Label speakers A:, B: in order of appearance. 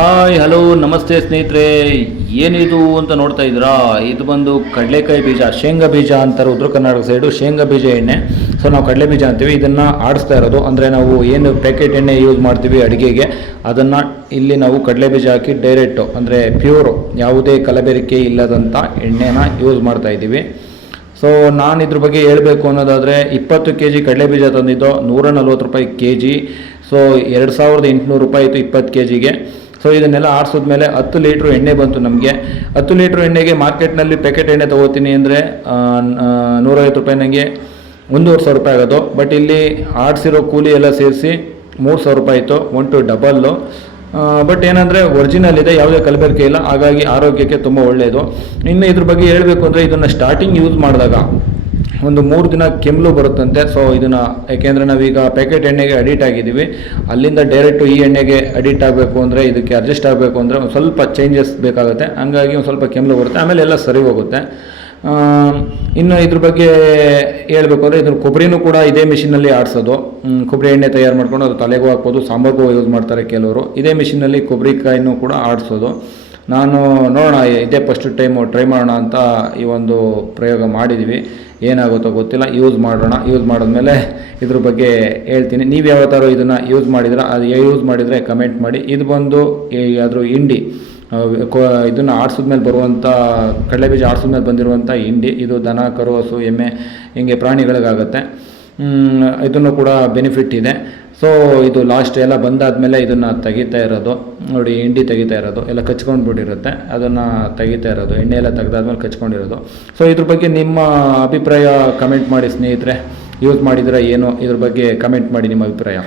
A: Hi, hello, ನಮಸ್ತೆ ಸ್ನೇಹಿತರೆ. ಏನಿದು ಅಂತ ನೋಡ್ತಾ ಇದ್ದೀರಾ? ಇದು ಬಂದು ಕಡಲೆಕಾಯಿ ಬೀಜ, ಶೇಂಗಾ ಬೀಜ ಅಂತಾರೆ ಉತ್ತರ ಕರ್ನಾಟಕ ಸೈಡು ಶೇಂಗಾ ಬೀಜ ಎಣ್ಣೆ. ಸೊ ನಾವು ಕಡಲೆ ಬೀಜ ಅಂತೀವಿ. ಇದನ್ನು ಆಡಿಸ್ತಾ ಇರೋದು. ಅಂದರೆ ನಾವು ಏನು ಪ್ಯಾಕೆಟ್ ಎಣ್ಣೆ ಯೂಸ್ ಮಾಡ್ತೀವಿ ಅಡುಗೆಗೆ, ಅದನ್ನು ಇಲ್ಲಿ ನಾವು ಕಡಲೆ ಬೀಜ ಹಾಕಿ ಡೈರೆಕ್ಟು ಅಂದರೆ ಪ್ಯೂರು ಯಾವುದೇ ಕಲಬೆರಿಕೆ ಇಲ್ಲದಂಥ ಎಣ್ಣೆನ ಯೂಸ್ ಮಾಡ್ತಾ ಇದ್ದೀವಿ. ಸೊ ನಾನು ಇದ್ರ ಬಗ್ಗೆ ಹೇಳಬೇಕು ಅನ್ನೋದಾದರೆ, ಇಪ್ಪತ್ತು ಕೆ ಜಿ ಕಡಲೆ ಬೀಜ ತಂದಿದ್ದು ನೂರ ನಲ್ವತ್ತು ರೂಪಾಯಿ ಕೆ ಜಿ ಸೊ ಎರಡು ಸಾವಿರದ ಎಂಟುನೂರು ರೂಪಾಯಿ ಇತ್ತು ಇಪ್ಪತ್ತು ಕೆ ಜಿಗೆ ಸೊ ಇದನ್ನೆಲ್ಲ ಆಡಿಸಿದ್ಮೇಲೆ ಹತ್ತು ಲೀಟ್ರ್ ಎಣ್ಣೆ ಬಂತು ನಮಗೆ. ಹತ್ತು ಲೀಟ್ರ್ ಎಣ್ಣೆಗೆ ಮಾರ್ಕೆಟ್ನಲ್ಲಿ ಪ್ಯಾಕೆಟ್ ಎಣ್ಣೆ ತೊಗೋತೀನಿ ಅಂದರೆ ನೂರೈವತ್ತು ರೂಪಾಯಿ ನನಗೆ ಒಂದೂವರೆ ಸಾವಿರ ರೂಪಾಯಿ ಆಗೋದು. ಬಟ್ ಇಲ್ಲಿ ಆಡಿಸಿರೋ ಕೂಲಿ ಎಲ್ಲ ಸೇರಿಸಿ ಮೂರು ಸಾವಿರ ರೂಪಾಯಿ ಇತ್ತು ಒನ್ ಟು ಡಬಲ್ಲು ಬಟ್ ಏನಂದರೆ ಒರಿಜಿನಲ್ ಇದೆ, ಯಾವುದೇ ಕಲಬೆರಕೆ ಇಲ್ಲ. ಹಾಗಾಗಿ ಆರೋಗ್ಯಕ್ಕೆ ತುಂಬ ಒಳ್ಳೆಯದು ಇನ್ನು ಇದ್ರ ಬಗ್ಗೆ ಹೇಳಬೇಕು ಅಂದರೆ ಇದನ್ನು ಸ್ಟಾರ್ಟಿಂಗ್ ಯೂಸ್ ಮಾಡಿದಾಗ ಒಂದು ಮೂರು ದಿನ ಕೆಮ್ಮಲು ಬರುತ್ತಂತೆ. ಸೊ ಇದನ್ನು ಯಾಕೆಂದರೆ ನಾವೀಗ ಪ್ಯಾಕೆಟ್ ಎಣ್ಣೆಗೆ ಅಡಿಟ್ ಆಗಿದ್ದೀವಿ. ಅಲ್ಲಿಂದ ಡೈರೆಕ್ಟು ಈ ಎಣ್ಣೆಗೆ ಅಡಿಟ್ ಆಗಬೇಕು ಅಂದರೆ ಇದಕ್ಕೆ ಅಡ್ಜಸ್ಟ್ ಆಗಬೇಕು ಅಂದರೆ ಒಂದು ಸ್ವಲ್ಪ ಚೇಂಜಸ್ ಬೇಕಾಗುತ್ತೆ. ಹಂಗಾಗಿ ಒಂದು ಸ್ವಲ್ಪ ಕೆಮ್ಮಲು ಬರುತ್ತೆ. ಆಮೇಲೆ ಎಲ್ಲ ಸರಿ ಹೋಗುತ್ತೆ. ಇನ್ನು ಇದ್ರ ಬಗ್ಗೆ ಹೇಳಬೇಕು ಅಂದರೆ ಇದ್ರ ಕೊಬ್ಬರಿನೂ ಕೂಡ ಇದೇ ಮಿಷಿನಲ್ಲಿ ಆಡಿಸೋದು. ಕೊಬ್ಬರಿ ಎಣ್ಣೆ ತಯಾರು ಮಾಡ್ಕೊಂಡು ಅದು ತಲೆಗೂ ಹಾಕ್ಬೋದು, ಸಾಂಬಾರ್ಗೂ ಯೂಸ್ ಮಾಡ್ತಾರೆ ಕೆಲವರು. ಇದೇ ಮಿಷಿನಲ್ಲಿ ಕೊಬ್ಬರಿ ಕಾಯಿನೂ ಕೂಡ ಆಡಿಸೋದು. ನಾನು ನೋಡೋಣ, ಇದೇ ಫಸ್ಟ್ ಟೈಮು ಟ್ರೈ ಮಾಡೋಣ ಅಂತ ಈ ಒಂದು ಪ್ರಯೋಗ ಮಾಡಿದ್ವಿ. ಏನಾಗುತ್ತೋ ಗೊತ್ತಿಲ್ಲ ಯೂಸ್ ಮಾಡೋಣ ಯೂಸ್ ಮಾಡಿದ್ಮೇಲೆ ಇದ್ರ ಬಗ್ಗೆ ಹೇಳ್ತೀನಿ. ನೀವು ಯಾವತ್ತಾರು ಇದನ್ನು ಯೂಸ್ ಮಾಡಿದ್ರೆ, ಅದು ಯೂಸ್ ಮಾಡಿದರೆ ಕಮೆಂಟ್ ಮಾಡಿ. ಇದು ಬಂದು ಅದ್ರ ಹಿಂಡಿ ಇದನ್ನು ಆಡಿಸಿದ್ಮೇಲೆ ಬರುವಂಥ ಕಡಲೆ ಬೀಜ ಆಡಿಸಿದ್ಮೇಲೆ ಬಂದಿರುವಂಥ ಹಿಂಡಿ, ಇದು ದನ, ಕರು, ಹಸು, ಎಮ್ಮೆ, ಹಿಂಗೆ ಪ್ರಾಣಿಗಳಿಗಾಗುತ್ತೆ. ಇದನ್ನು ಕೂಡ ಬೆನಿಫಿಟ್ ಇದೆ. ಸೊ ಇದು ಲಾಸ್ಟ್ ಎಲ್ಲ ಬಂದಾದಮೇಲೆ ಇದನ್ನು ತೆಗಿತಾ ಇರೋದು. ನೋಡಿ, ಹಿಂಡಿ ತೆಗಿತಾ ಇರೋದು. ಎಲ್ಲ ಕಚ್ಕೊಂಡು ಬಿಟ್ಟಿರುತ್ತೆ. ಅದನ್ನು ತೆಗಿತಾ ಇರೋದು. ಎಣ್ಣೆ ಎಲ್ಲ ತೆಗೆದಾದ್ಮೇಲೆ ಕಚ್ಕೊಂಡಿರೋದು. ಸೊ ಇದ್ರ ಬಗ್ಗೆ ನಿಮ್ಮ ಅಭಿಪ್ರಾಯ ಕಮೆಂಟ್ ಮಾಡಿ ಸ್ನೇಹಿತರೆ. ಯೂಸ್ ಮಾಡಿದರೆ ಏನು? ಇದ್ರ ಬಗ್ಗೆ ಕಮೆಂಟ್ ಮಾಡಿ ನಿಮ್ಮ ಅಭಿಪ್ರಾಯ.